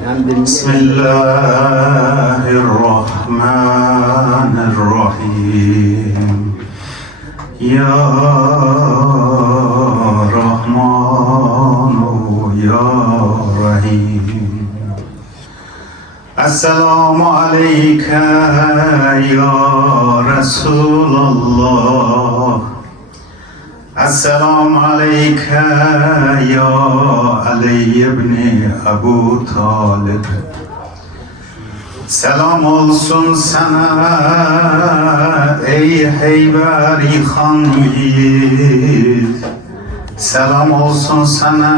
بسم الله الرحمن الرحيم يا رحمن يا رحيم السلام عليك يا رسول الله السلام عليك يا علي بن Ebu Talib. Selam olsun sana ey Heyberi Han yiğit. Selam olsun sana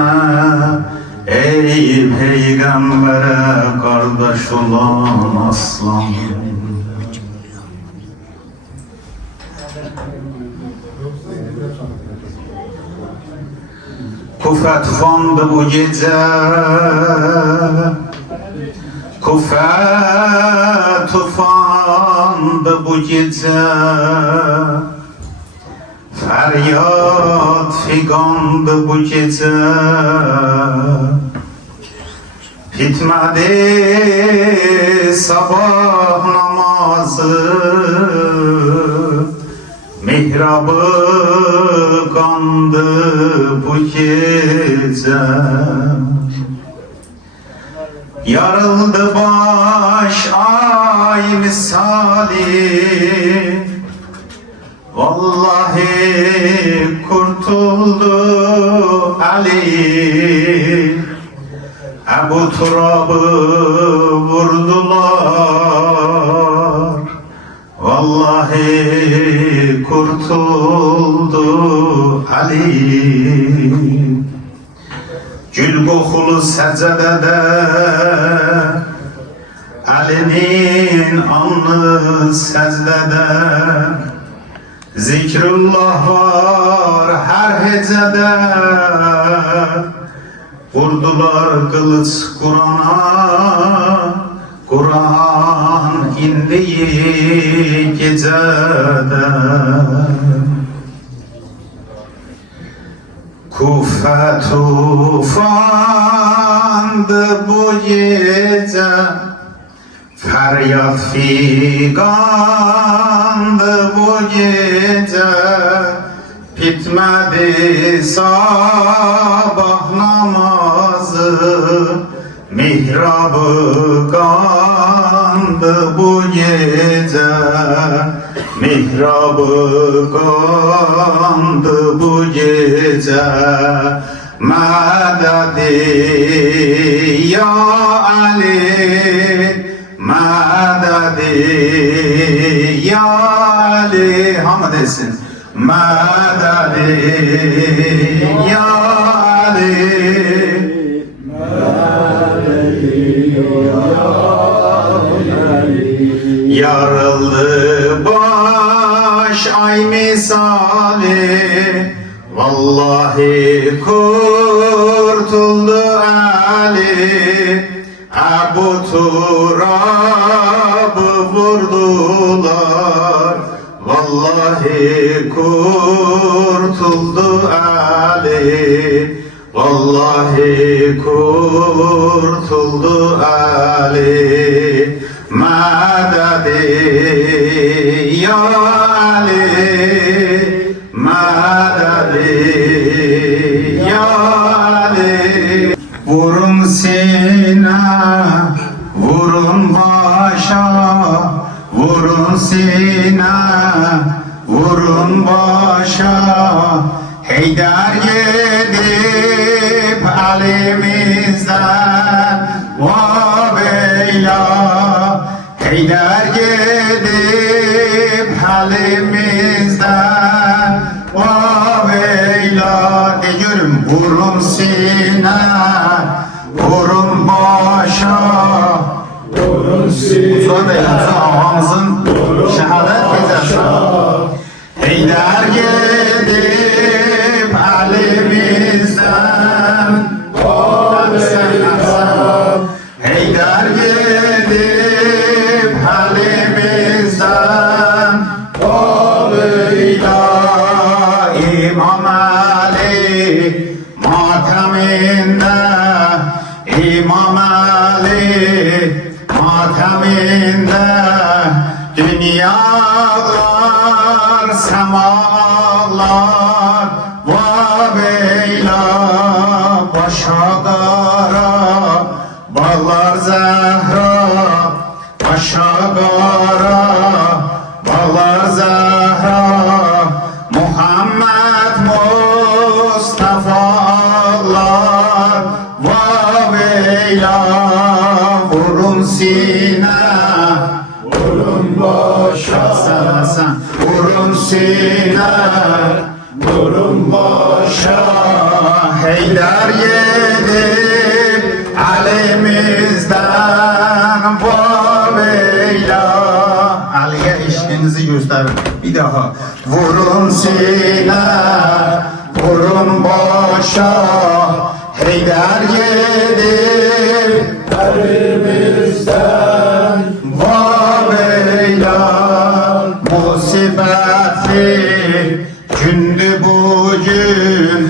ey Peygamber'e kardeş olan aslan. Kufe tufandı bu gece, Kufe tufandı bu gece, feryat figandı bu gece, bitmedi sabah namazı, mihrabı kandı bu gece. Yarıldı baş ay misali, vallahi kurtuldu Ali. Ebu Turab'ı vurdular, vallahi kurtuldu Ali. Gül kokulu secdede Ali'nin alnı secdede, zikrullah var her hecede. Vurdular kılıç Kur'an'a, Kur'an indiği gecede. Kufe tufandı bu gece, feryat figandı bu gece, bitmedi sabah namazı, mihrabı kandı bu gece, mihrabı kandı bu gece. Mededi ya Ali, mededi ya Ali. Hamd etsin. Mededi ya Ali, mededi ya Ali. Yarıldı baş ay misali, vallahi kurtuldu Ali. Ebu Turab'ı vurdular, vallahi kurtuldu Ali. Vallahi kurtuldu Ali. Mededi ya Ali, mededi ya Ali. Vurun sine, vurun başa, vurun sine, vurun başa. Heydar gidip elimizden vabeyla, Heydar gidip elimizden vabeyla. Diyorum vurun sine, vurun başa, vurun sine, ağamızın şehadet gecesi. Heydar gidip elimizden vabeyla, Heydar gidip elimizden vabeyla. İmam Ali makaminde, İmam Ali Ali mateminde dünyalar semalar vabeyla başa kara bağlar Zehra başa kara bağlar Zehra Muhammed Mustafa'lar vabeyla vurun sine vurun başa vurun sine vurun başa Heydar yedip elimizden vabeyla Ali'ye işinizi gösterin bir daha vurun sine vurun başa Heydar yedip elimizden vabeyla musibetli gündü bugün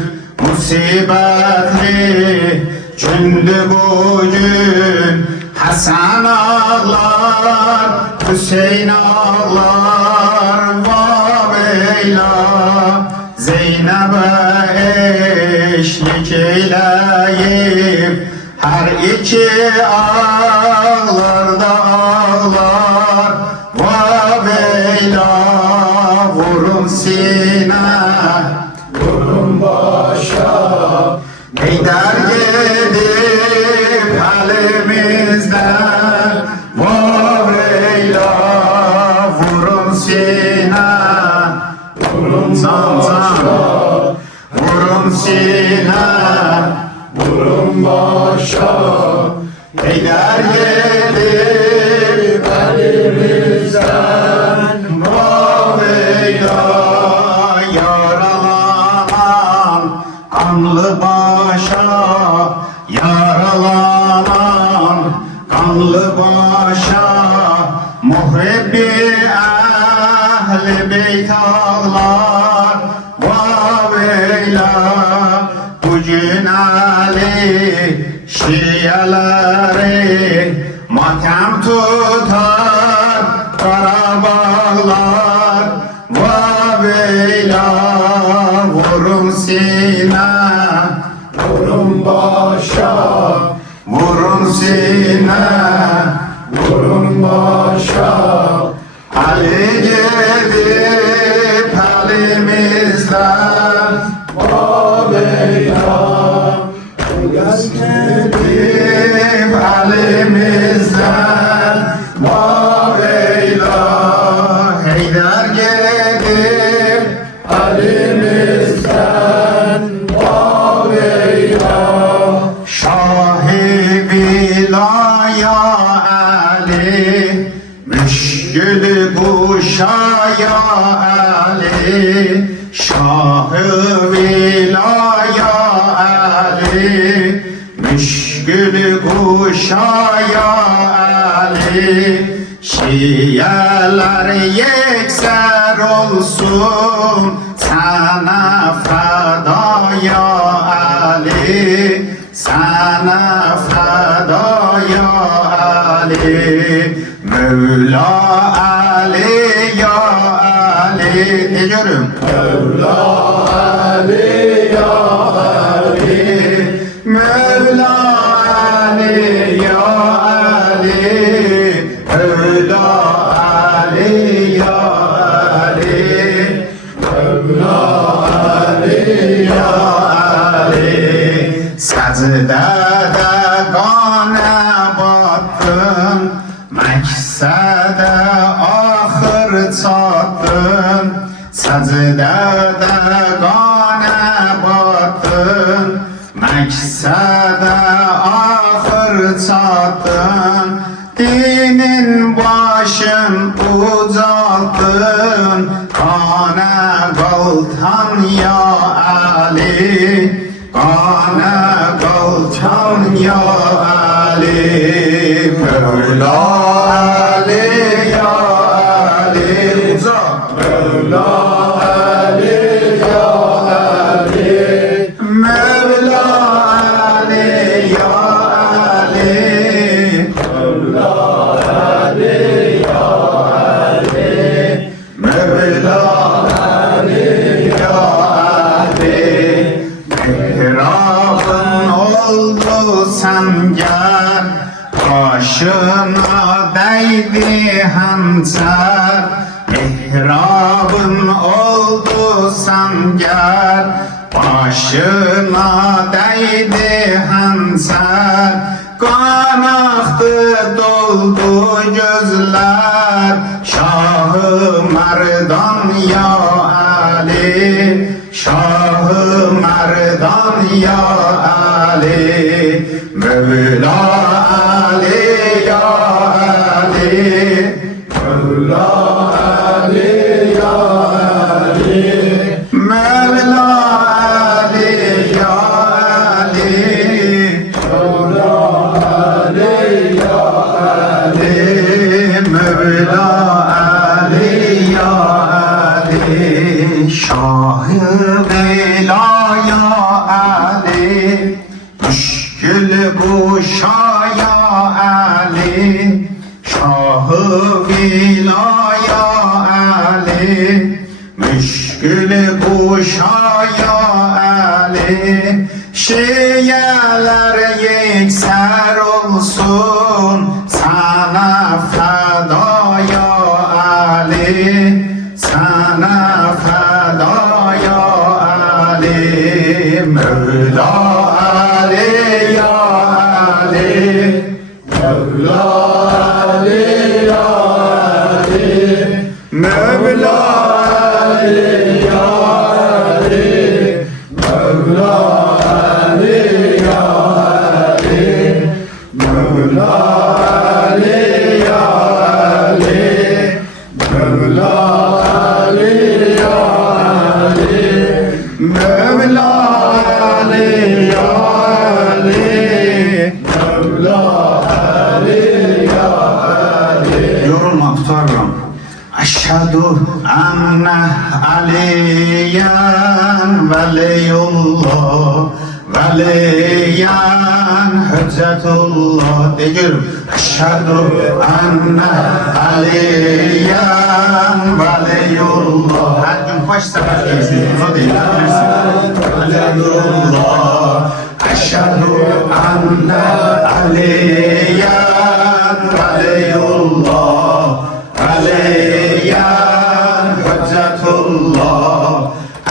musibetli gündü bugün Hasan ağlar Hüseyin ağlar vabeyla Zeynep'e eşlik eyleyip her iki ağlar da ağlar vabeyla vurun sine vurun başa Heydar yedip elimizden vabeyla vurun sine vurun başa vurun sine vurun başa Heydar yedip elimizden vabeyla yaralanan kanlı başa yaralanan kanlı başa muhibbi ehli beyt ağlar vabeyla bugün Ali Şiaları matem tutar Karabağlar vabeyla vurun sine vurun başa vurun sine vurun başa Ali gidip elimizden vabeyla gidip elimizden vabeyla Heydar gidip elimizden vabeyla Şah-ı Vilaya Ali müşkül kuşaya Ali Şah-ı Vilaya Ali müşkül kuşaya Ali Şiyeler yekser olsun sana fedaya Ali sana fedaya Ali Mevla Ali ya Ali diyorum Mevla Ali ya Ali Mevla Ali ya Ali Mevla Ali ya Ali Mevla Ali ya Ali Secdede gane battın Meksede ahır çattın Secdede gane battın Meksede ahır çattın Dinin başın uzattın Kane kaltan ya Ali Kane kaltan ya Ali Mevla Ali ya Ali Mevla Ali ya Ali Mevla Ali ya Ali Başına değdi hançer, mihrabın oldu sancar. Başına değdi hançer, kan aktı doldu gözler. Şahı Merdan ya Ali, Şahı Merdan ya Ali, Mevla Ali ya Ali, Mevla Ali ya Ali, Mevla Ali ya Ali, Mevla Ali ya Ali, Mevla Ali ya Ali, Şah-ı Vela ya Ali, müşkül kuşa ya Ali, Şah-ı Vela ya Ali, müşkül kuşa ya Ali. Şiyeler yekser olsun sana feda ya Ali, sana feda ya Ali, Mevla Ali ya Ali, Mevla Ali ya Ali, Mevla Ali ya Ali, Mevla Ali ya Ali, Mevla Ali ya Ali, Mevla Ali ya Ali, Mevla Ali ya Ali, Mevla Ali ya Ali. Yorulma, tutarım. Eşhedü enne aliyen veliyullah, veliyen hüccetullah. Diyorum. Eşhedü enne aliyen veliyullah. Her gün kaç sefer gezdik? Bunu değil. Veliyullah. Eşhedü enne aliyen veliyullah, veliyen hüccetullah.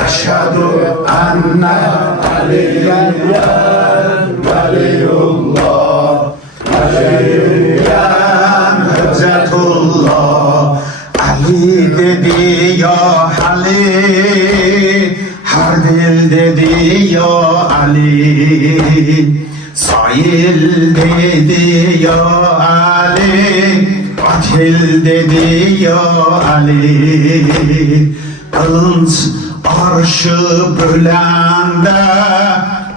Eşhedü enne aliyen veliyullah, veliyen hüccetullah. Ali dedi ya Ali, her dil dedi ya Ali, Sail dedi ya Ali, Atil dedi ya Ali. Kılınç arşı bölende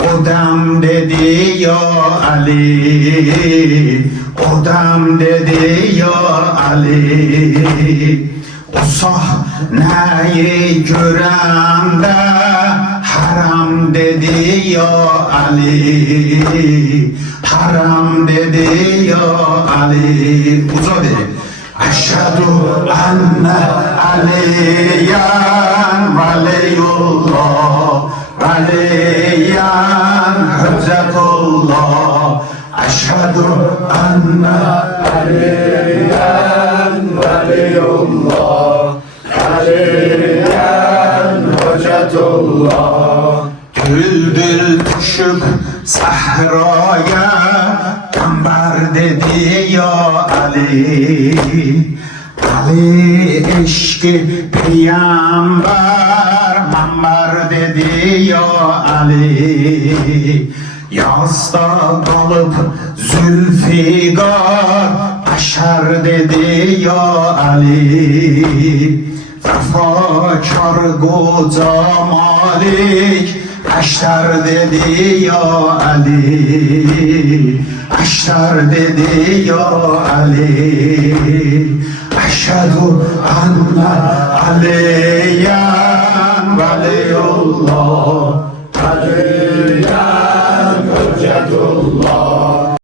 o dem dedi ya Ali, o dem dedi ya Ali. O sahneyi görende haram dedi ya Ali, haram dedi ya Ali. Uza dedi. Eşhedü enne aliyen veliyullah, veliyen hüccetullah. Eşhedü enne aliyen veliyullah, veliyen hüccetullah. Düldül düşüp sahraya gamber dedi ya Ali, Ali eşki peygamber mamber dedi ya Ali. Yazda kalıp Zülfigar aşar dedi ya Ali. Vefakar koca Malik aşar dedi ya Ali, aşar dedi ya Ali. Eşhedü enne aliyen veliyullah,